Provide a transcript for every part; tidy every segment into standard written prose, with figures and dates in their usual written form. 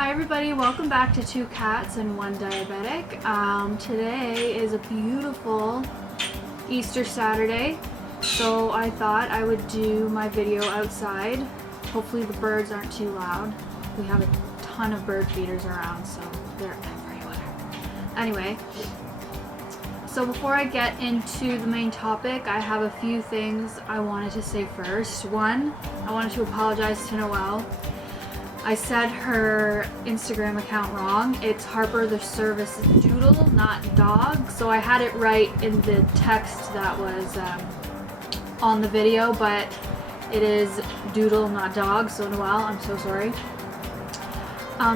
Hi everybody, welcome back to Two Cats and One Diabetic. Today is a beautiful Easter Saturday, so I thought I would do my video outside. Hopefully the birds aren't too loud. We have a ton of bird feeders around, so they're everywhere. Anyway, so before I get into the main topic, I have a few things I wanted to say first. One, I wanted to apologize to Noelle. I said her Instagram account wrong. It's Harper the Service Doodle, not dog. So I had it right in the text that was on the video, but it is Doodle, not dog. So Noelle, I'm so sorry.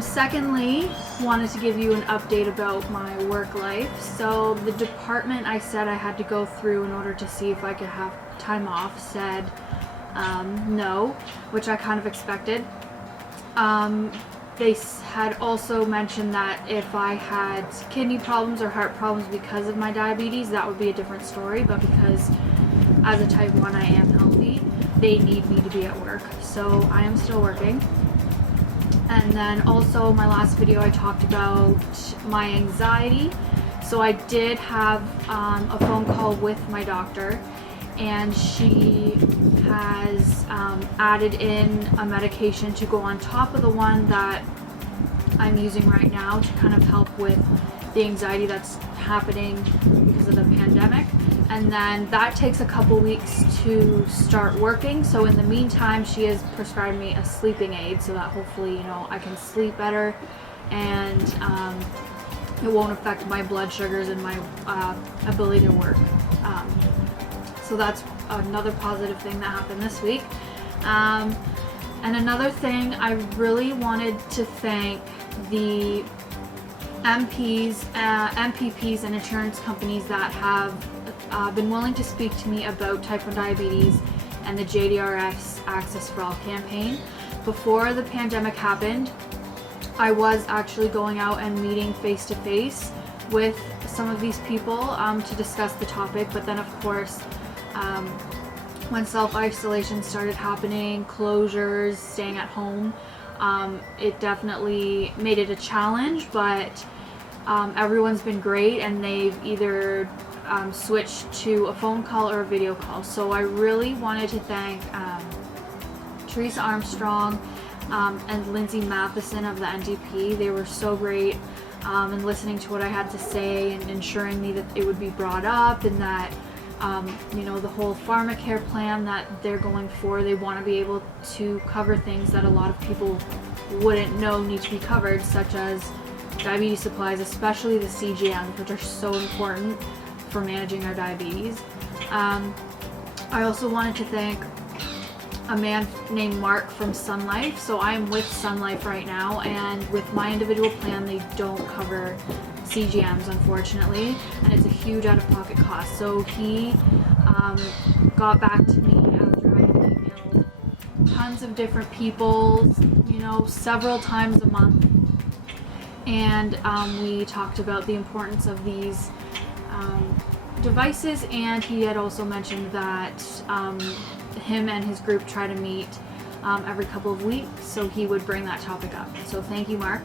Secondly, wanted to give you an update about my work life. So the department I said I had to go through in order to see if I could have time off said no, which I kind of expected. They had also mentioned that if I had kidney problems or heart problems because of my diabetes, that would be a different story, but because as a type 1 I am healthy, they need me to be at work. So I am still working. And then also my last video I talked about my anxiety. So I did have a phone call with my doctor, and she has added in a medication to go on top of the one that I'm using right now to kind of help with the anxiety that's happening because of the pandemic. And then that takes a couple weeks to start working. So in the meantime, she has prescribed me a sleeping aid so that hopefully, I can sleep better and it won't affect my blood sugars and my ability to work. So that's another positive thing that happened this week. And another thing, I really wanted to thank the MPPs and insurance companies that have been willing to speak to me about type 1 diabetes and the JDRF's Access for All campaign. Before the pandemic happened, I was actually going out and meeting face-to-face with some of these people to discuss the topic, but then of course when self-isolation started happening, closures, staying at home, it definitely made it a challenge, but everyone's been great and they've either switched to a phone call or a video call. So I really wanted to thank Teresa Armstrong and Lindsay Matheson of the NDP. They were so great in listening to what I had to say and ensuring me that it would be brought up, and that the whole pharmacare plan that they're going for, they want to be able to cover things that a lot of people wouldn't know need to be covered, such as diabetes supplies, especially the CGMs, which are so important for managing our diabetes. I also wanted to thank a man named Mark from Sun Life. So I am with Sun Life right now, and with my individual plan, they don't cover CGMs, unfortunately, and it's a huge out-of-pocket cost. So he got back to me after I had emailed tons of different people, several times a month, and we talked about the importance of these devices, and he had also mentioned that him and his group try to meet every couple of weeks, so he would bring that topic up. So thank you, Mark.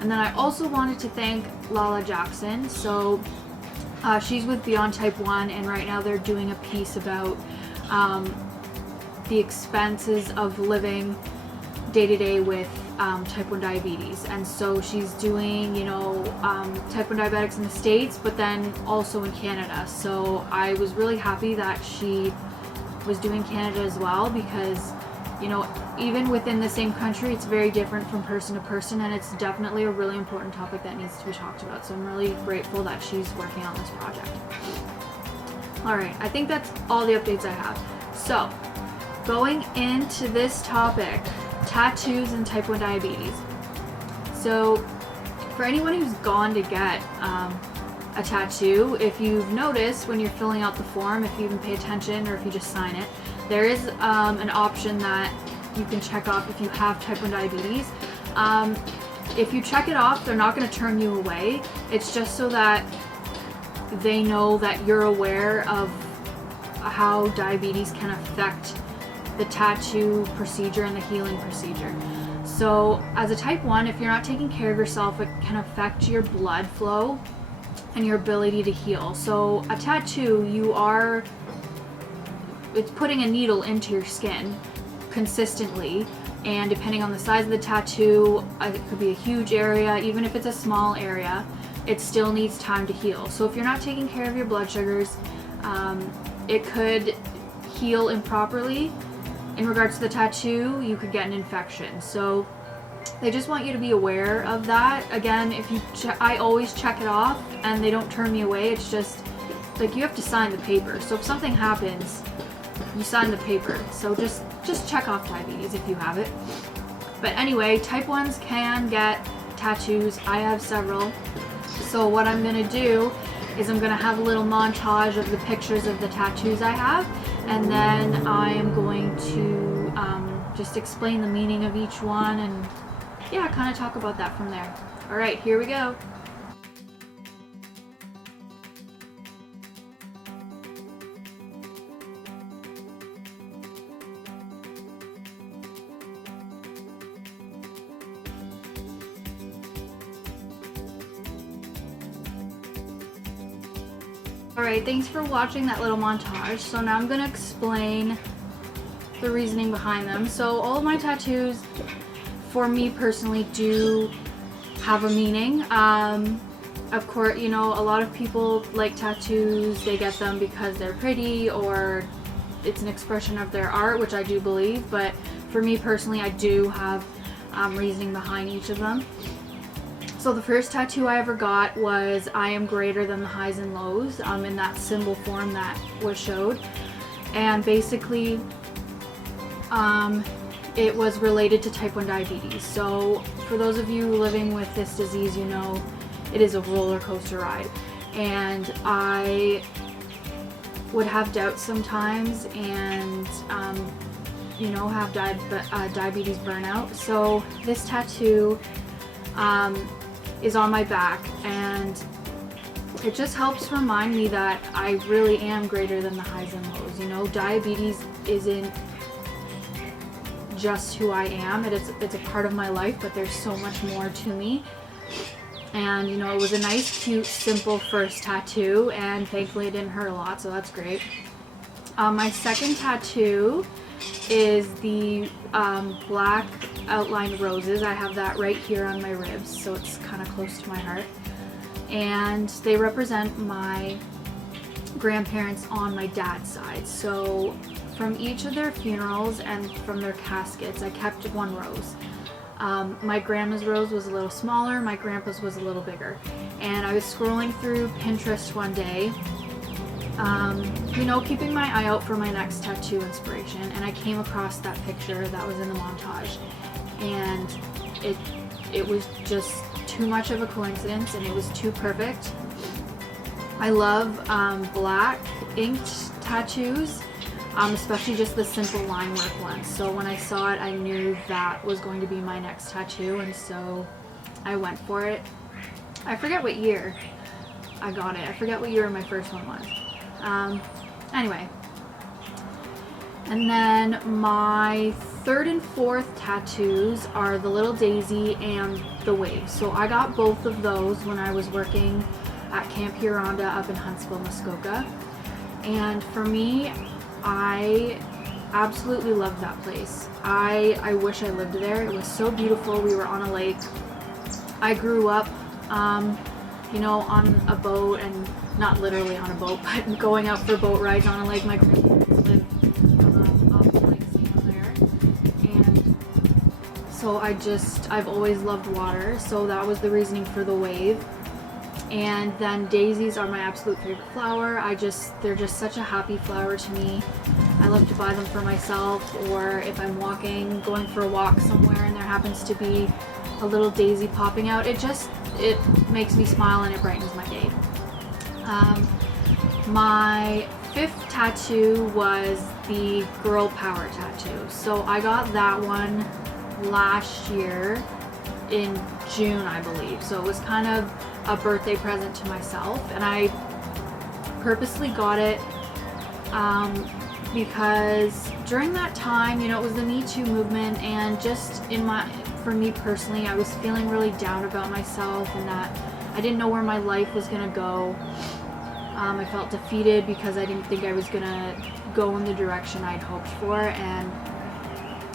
And then I also wanted to thank Lala Jackson. So she's with Beyond Type 1, and right now they're doing a piece about the expenses of living day-to-day with type 1 diabetes. And so she's doing, type 1 diabetics in the States, but then also in Canada. So I was really happy that she was doing Canada as well, because even within the same country, it's very different from person to person, and it's definitely a really important topic that needs to be talked about. So I'm really grateful that she's working on this project. Alright, I think that's all the updates I have. So, going into this topic, tattoos and type 1 diabetes. So, for anyone who's gone to get a tattoo, if you've noticed when you're filling out the form, if you even pay attention or if you just sign it, there is an option that you can check off if you have type 1 diabetes. If you check it off, they're not going to turn you away. It's just so that they know that you're aware of how diabetes can affect the tattoo procedure and the healing procedure. So as a type 1, if you're not taking care of yourself, it can affect your blood flow and your ability to heal. So a tattoo, it's putting a needle into your skin consistently, and depending on the size of the tattoo, it could be a huge area. Even if it's a small area, it still needs time to heal. So if you're not taking care of your blood sugars, it could heal improperly. In regards to the tattoo, you could get an infection. So they just want you to be aware of that. Again, if I always check it off and they don't turn me away. It's just like you have to sign the paper. So if something happens, you sign the paper. So just check off diabetes if you have it. But anyway, type 1s can get tattoos. I have several. So what I'm gonna do is I'm gonna have a little montage of the pictures of the tattoos I have, and then I am going to just explain the meaning of each one and yeah, kind of talk about that from there. All right, here we go. Alright, thanks for watching that little montage. So now I'm going to explain the reasoning behind them. So all of my tattoos, for me personally, do have a meaning. Of course, you know, a lot of people like tattoos, they get them because they're pretty or it's an expression of their art, which I do believe, but for me personally, I do have reasoning behind each of them. So the first tattoo I ever got was I am greater than the highs and lows, in that symbol form that was showed. And basically, it was related to type 1 diabetes. So for those of you living with this disease, you know it is a roller coaster ride. And I would have doubts sometimes and, you know, have diabetes burnout. So this tattoo is on my back, and it just helps remind me that I really am greater than the highs and lows. You know, diabetes isn't just who I am. It's a part of my life, but there's so much more to me. And you know, it was a nice, cute, simple first tattoo, and thankfully it didn't hurt a lot, so that's great. My second tattoo is the black outlined roses. I have that right here on my ribs, so it's kind of close to my heart. And they represent my grandparents on my dad's side. So from each of their funerals and from their caskets, I kept one rose. My grandma's rose was a little smaller, my grandpa's was a little bigger. And I was scrolling through Pinterest one day, you know, keeping my eye out for my next tattoo inspiration, and I came across that picture that was in the montage, and it was just too much of a coincidence, and it was too perfect. I love black inked tattoos, especially just the simple line work ones. So when I saw it, I knew that was going to be my next tattoo, and so I went for it. I forget what year I got it. I forget what year my first one was. Anyway, and then my third and fourth tattoos are the little daisy and the wave. So I got both of those when I was working at Camp Huronda up in Huntsville, Muskoka. And for me, I absolutely loved that place. I wish I lived there. It was so beautiful. We were on a lake. I grew up, you know, on a boat, and not literally on a boat, but going out for boat rides on a lake. My grandparents lived off the Lake Sam there, and so I've always loved water, so that was the reasoning for the wave. And then daisies are my absolute favorite flower. They're just such a happy flower to me. I love to buy them for myself, or if I'm going for a walk somewhere and there happens to be a little daisy popping out, it makes me smile and it brightens my day. My fifth tattoo was the girl power tattoo. So I got that one last year in June, I believe. So it was kind of a birthday present to myself, and I purposely got it because during that time, you know, it was the Me Too movement, and just for me personally, I was feeling really down about myself and that I didn't know where my life was gonna go. I felt defeated because I didn't think I was gonna go in the direction I'd hoped for, and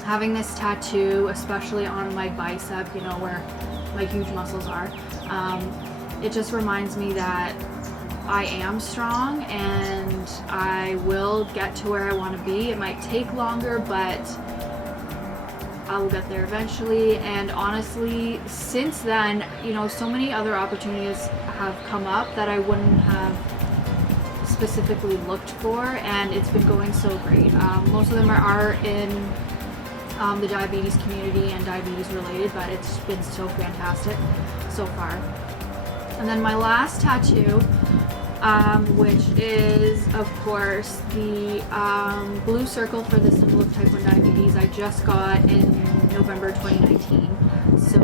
having this tattoo, especially on my bicep, you know, where my huge muscles are, it just reminds me that I am strong and I will get to where I want to be. It might take longer, but I will get there eventually. And honestly, since then, you know, so many other opportunities have come up that I wouldn't have specifically looked for, and it's been going so great. Most of them are in the diabetes community and diabetes related, but it's been so fantastic so far. And then my last tattoo, which is of course the blue circle for the symbol of type 1 diabetes, I just got in November 2019. So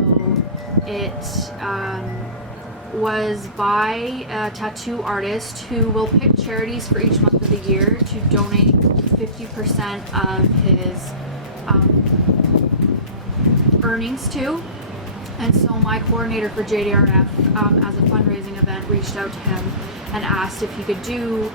it was by a tattoo artist who will pick charities for each month of the year to donate 50% of his earnings to. And so my coordinator for JDRF, as a fundraising event, reached out to him and asked if he could do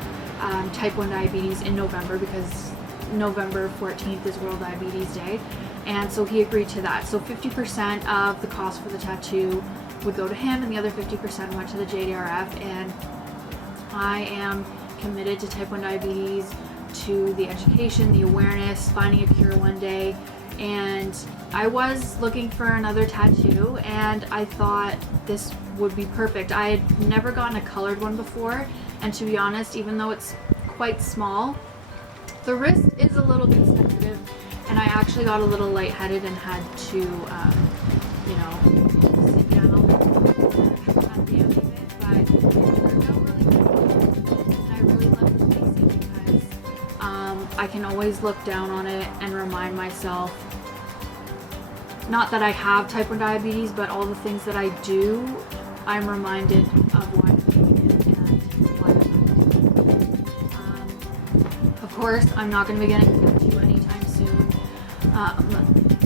type 1 diabetes in November, because November 14th is World Diabetes Day. And so he agreed to that. So 50% of the cost for the tattoo would go to him, and the other 50% went to the JDRF. And I am committed to type 1 diabetes, to the education, the awareness, finding a cure one day. And I was looking for another tattoo, and I thought this would be perfect. I had never gotten a colored one before, and to be honest, even though it's quite small, the wrist is a little bit sensitive, and I actually got a little lightheaded and had to, you know, sit down at the end of it, but it turned out really good, and I really love the placing because I can always look down on it and remind myself, not that I have type 1 diabetes, but all the things that I do, I'm reminded of why I'm doing it and why I'm doing it. Of course, I'm not going to be getting a tattoo anytime soon,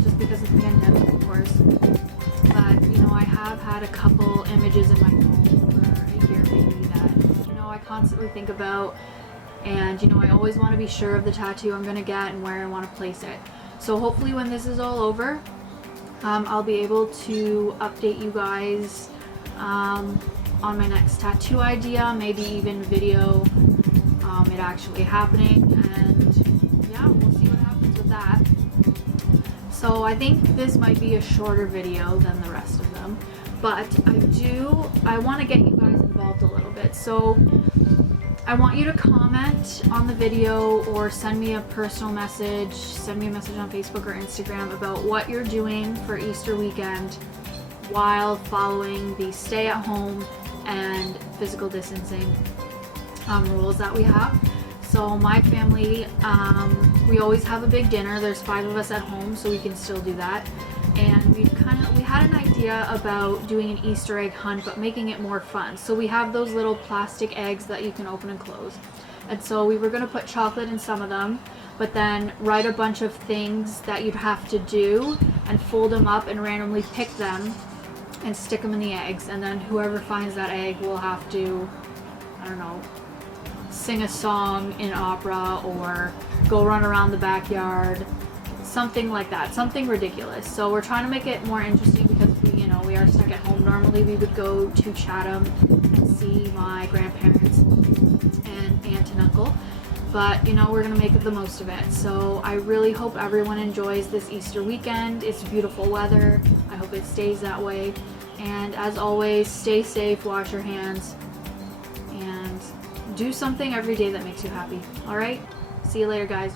just because of the pandemic, of course. But, you know, I have had a couple images in my phone for a year maybe that, you know, I constantly think about, and, you know, I always want to be sure of the tattoo I'm going to get and where I want to place it. So hopefully when this is all over, I'll be able to update you guys on my next tattoo idea, maybe even video it actually happening, and yeah, we'll see what happens with that. So I think this might be a shorter video than the rest of them, but I want to get you guys involved a little bit. So I want you to comment on the video or send me a personal message, send me a message on Facebook or Instagram about what you're doing for Easter weekend while following the stay at home and physical distancing rules that we have. So my family, we always have a big dinner. There's 5 of us at home, so we can still do that. And we had an idea about doing an Easter egg hunt, but making it more fun. So we have those little plastic eggs that you can open and close. And so we were going to put chocolate in some of them, but then write a bunch of things that you'd have to do and fold them up and randomly pick them and stick them in the eggs. And then whoever finds that egg will have to, I don't know, sing a song in opera or go run around the backyard. Something like that, something ridiculous. So we're trying to make it more interesting because we are stuck at home. Normally we would go to Chatham and see my grandparents and aunt and uncle, but we're gonna make the most of it. So I really hope everyone enjoys this Easter weekend. It's beautiful weather. I hope it stays that way. And as always, stay safe, wash your hands, and do something every day that makes you happy. All right? See you later, guys.